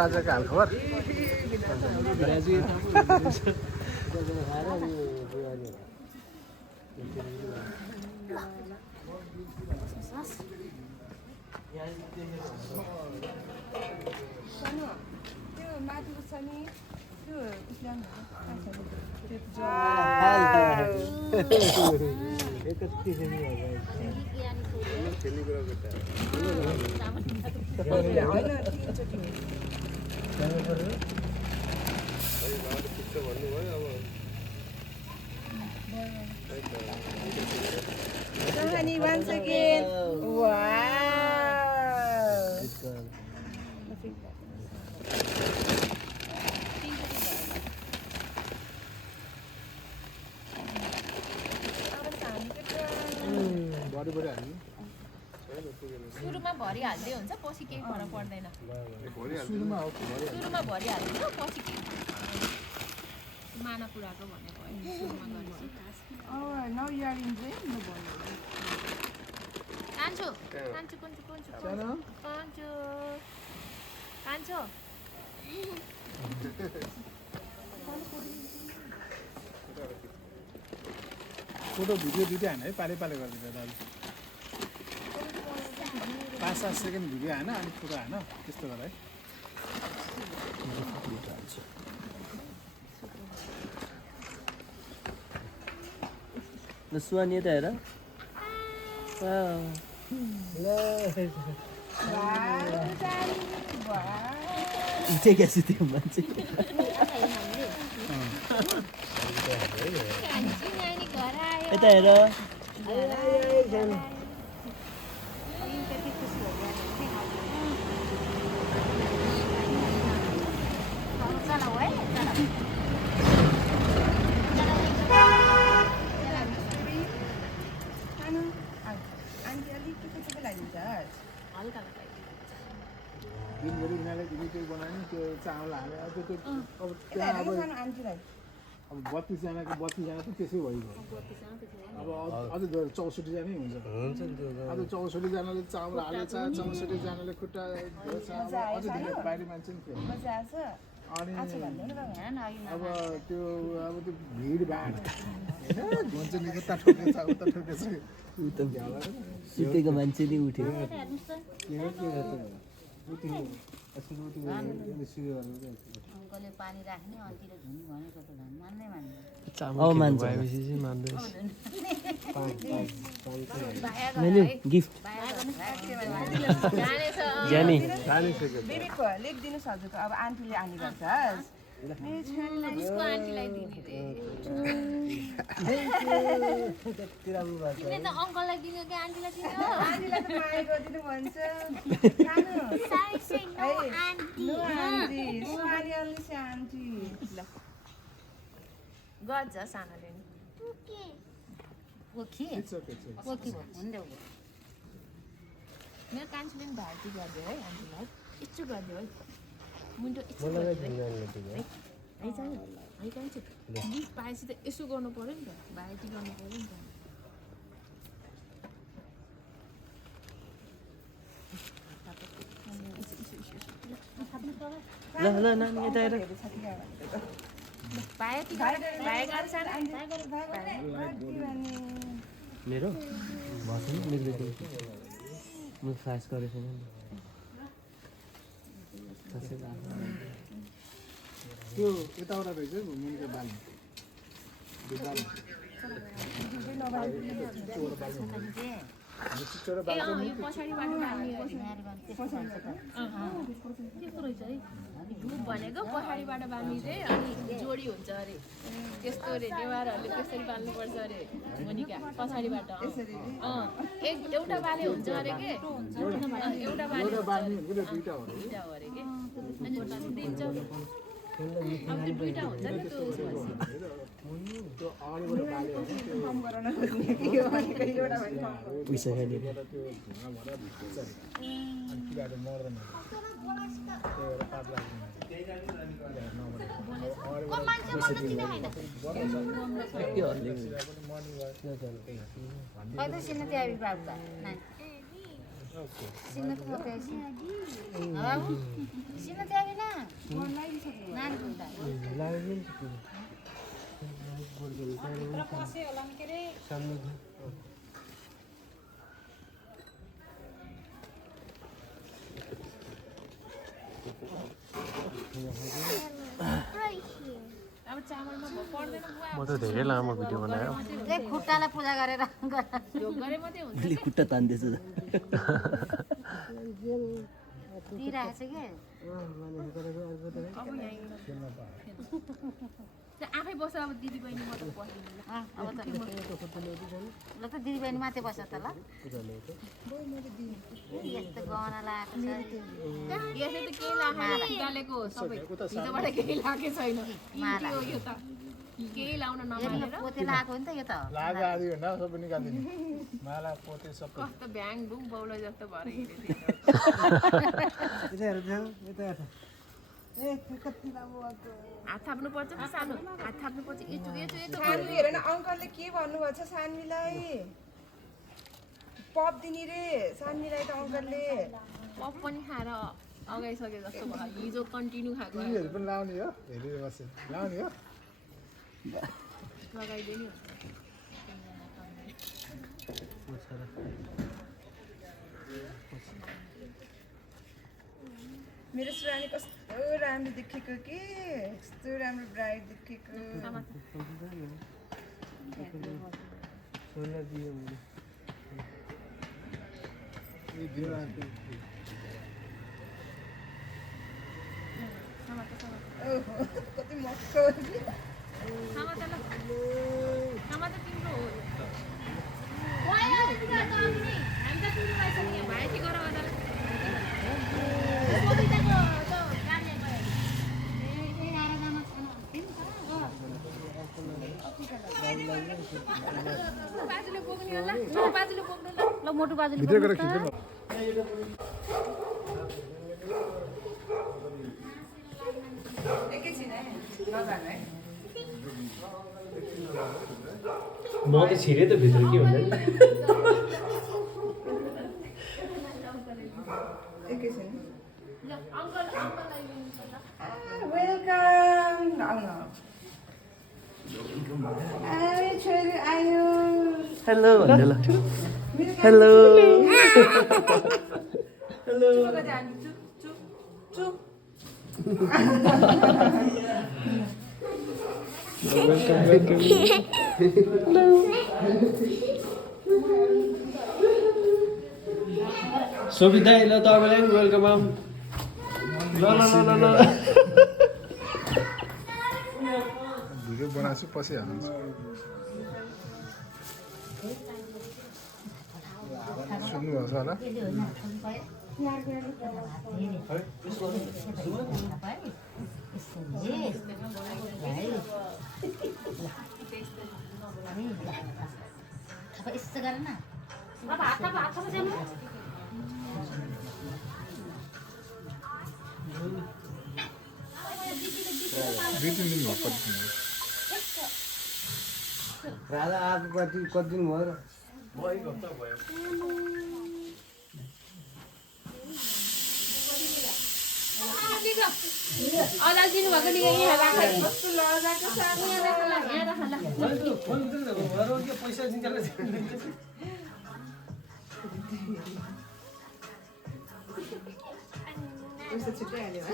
राजाको हालखबर Honey, once again. Wow. सुरुमा भरिहाल्दै हुन्छ पछि केही फरक पर्दैन सुरुमा भरिहाल्दैन पछि केही माना पुराको भनेको Oh, now you are in jail? No, boy. कान्छु कान्छु कुन्छु कुन्छु कान्छु कान्छु फोटो भिडियो दुइटै हान है पाले पाले गरिदिएर दाजु 5-7 सेकेन्ड भिडियो हान अनि फोटो हान त्यस्तो गर है सुहानी यता हेर उठे क्या त्यो मान्छे यता हेर दिनभरि यिनीहरूले भिडियो बनायो नि त्यो चामल हाल्यो अब त्यो अब त्यहाँ अब 32जनाको 32जना त त्यसै भइगयो अब अझ 64जनै हुन्छ अब 64जनाले चामल हालेछ 64जनाले खुट्टा धोएछ अझ धेरै बाहिरी मान्छे नि थियो अनि अब त्यो भिडभाड होइन भन्छ नि उता ठोकेछ उता ठोकेछ सुतेको मान्छे नि उठ्यो अब मान्छ मैले गिफ्ट जाने लेखिदिनुहोस् हजुरको अब आन्टीले आनी गर्छ उसको आन्टीलाई दिने तिमीले त अङ्कललाई दिनु कि आन्टीलाई दिनु आन्टीलाई त माया गरिदिनु भन्छ गर्छ सानोले ओके मेरो कान्छीले पनि भारती गरिदियो है आन्टीलाई इच्छु गरिदियो है मुन्टो इच्छु गरिदियो है कान्छी गिफ्ट पाएपछि त यसो गर्नु पऱ्यो नि त भारती गर्नु पऱ्यो नि त ल ल नानी यता हेर मेरो भन्छ नि म फ्लास गरेको छैन त्यो यताबाट रहेछ मुनिको बाली धुप भनेको पछाडिबाट बाँधिँदै अनि जोडी हुन्छ अरे त्यस्तो अरे नेवारहरूले त्यसरी बाँध्नुपर्छ अरे मुनिका पछाडिबाट एउटा बाले हुन्छ अरे के एउटा बाले दुईटा हो अरे के अनि दिन्छ अब त्यो दुईटा हुन्छ नि त्यो पैसा खाने अब चामलमा पर्दैन बुवा म त धेरै लामो भिडियो बनायो खुट्टालाई पूजा गरेर ढोक गरे मात्रै हुन्छ अलि खुट्टा तान्दैछ दिइरहेको छ कि अब यहाँ आफै बस्छ अब दिदी बहिनी म त बस्दिनँ अब त ल त दिदी बहिनी मात्रै बस्छ त ल यस्तो गहना लगाएको छ यसले त केही लगाएर निकालेको हो सबै हिजोबाट केही लागेकै छैन माला। हो यो त केही लाउन यो नमानेर पोते लगाएको हो नि त यो त लागा आदि होइन सबै निकालिदिने माला पोते सबै कस्तो भ्याङ भुङ बौला जस्तो भएर हिँडेको हात थाप्नुपर्छ कि सानो हात थाप्नुपर्छ यचो यचो यचो सानवी हेर न अङ्कलले के भन्नुभएको छ सानवीलाई पप दिने रे सानवीलाई त अङ्कलले पप पनि खाएर अगाइसके जस्तो भयो हिजो कन्टिन्यू खाएको टिभीहरू पनि लाउने हो हेरेर बस्यो लाउने हो लगाइदिने हो मेरो सुरानी कस्तो राम्रो देखेको कि कस्तो राम्रो ब्राइट देखेको यो दियो आएको ओहो कति मक्क समात तिम्रो हो भाइठी गर बाजुले बोक्ने होला बाजुले बोक्नु ल मोटु बाजुले भित्र गएर खिच्नु एकैछिन है नजानु है म त छिरे त भित्र के हुन्छ एकैछिन अङ्कल वेलकम आउन छोरी आयो हेलो हेलो हेलो सुविधा ल तपाईँलाई पनि वेलकम ल ल ल ल भिडियो बनाएको पछि हाल्छु सुन्नुभएको छ होला यस्तो गर न अब हात जानु दुई तिन दिन भयो पछि राजा आएको कति दिन भयो र अदाल दिनुभएको नि यहाँ राखेर कस्तो लजाको सानो पैसा दिन्छ पैसा छिट्टै हाल्यो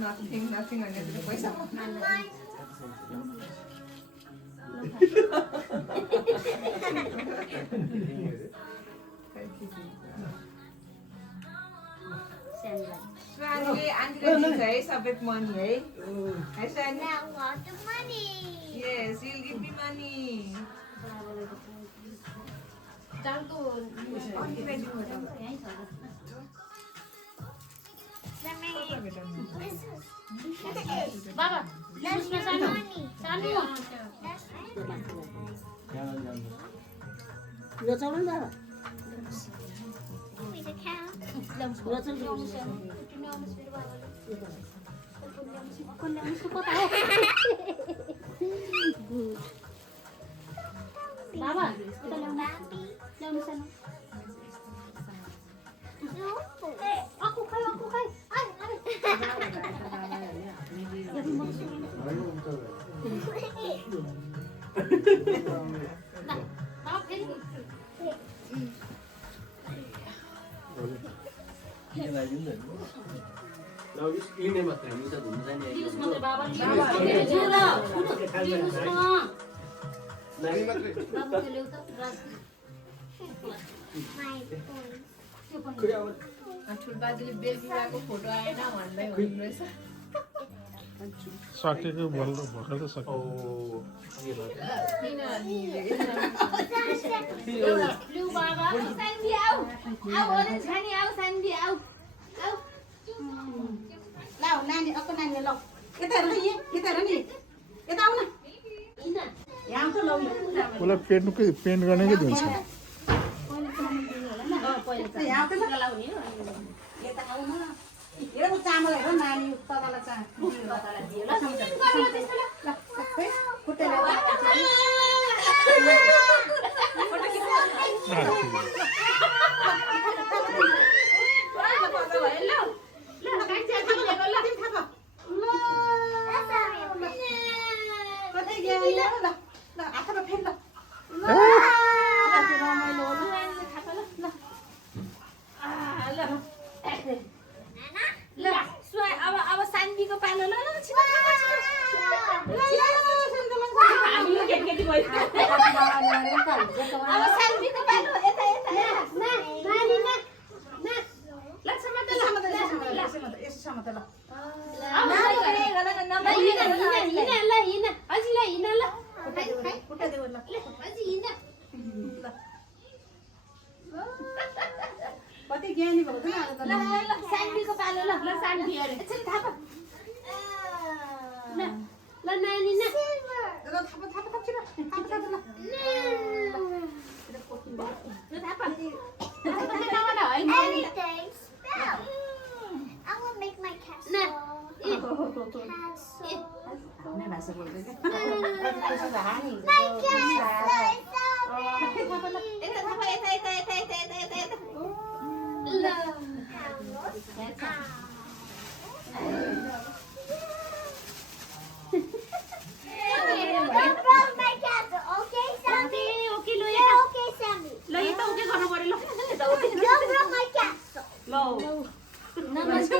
नथिङ भने पैसा स्वानीले आन्टीलाई दिन्छ है सबै मनी है Swani Yes, he'll give me money. बाबा सानो बाबा यता ल्याउनु सानो aku kai ai लिने मात्र हामी त घुम्न जाने ठुलबाजुले बेलुकाको फोटो आएन भन्दै हुनुहुँदैछ सकेको भर्खर त सक्यो Blue Baba, Sandy out. Orange honey out, Sandy out. Nào, nani, aku nani lo. Kita ada ni, kita ada ni. Kita tahu na. Yang tu lo. उसलाई पेन्ट गर्नेकै हुन्छ Yang tu lah. Kita tahu na. Kita tu camal itu nani, tata la cam. Tata dia lah. Lah, kita lewat. अब सान्वीको पालो ल अब सान्वीको पालो यता यता नानी ना ल समाते ल कति ज्ञानी भएको थियो ल सान्वीको पालो ल सान्वी अरे एकछिन थाप ल नानी ना थाप छिरा थाप ल Anything spell. I will make my castle. नै भाषा बोल्दै के My castle is Don't build my castle, okay, Sammy? Okay low Okay, Sammy. ल यो त ओके गर्नु पर्यो ल Don't build my castle. ल Namaste.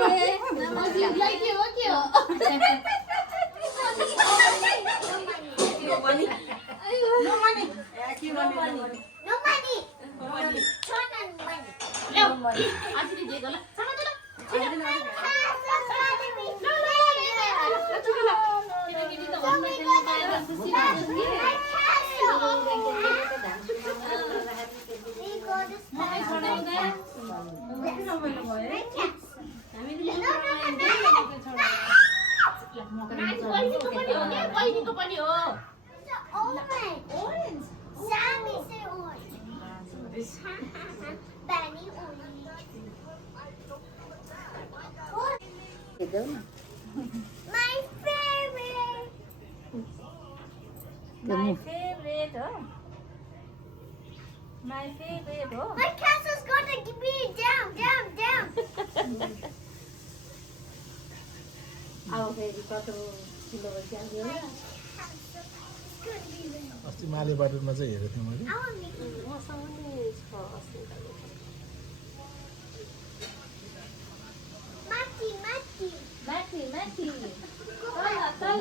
Namaste. Like you, okay. No money No money. के भन्ने No money. Turn on money. आजले जे गला बहिनीको पनि हो orange. Sammy say orange. Benny orange. My favorite. My favorite हो My favorite हो My castle's gonna be down. अब फेरि कत्रो किलो भइसक्यो अस्ति माले बाटोमा चाहिँ हेरेको थिएँ मैले मसँग नि छ अस्ति Mati. माथि तल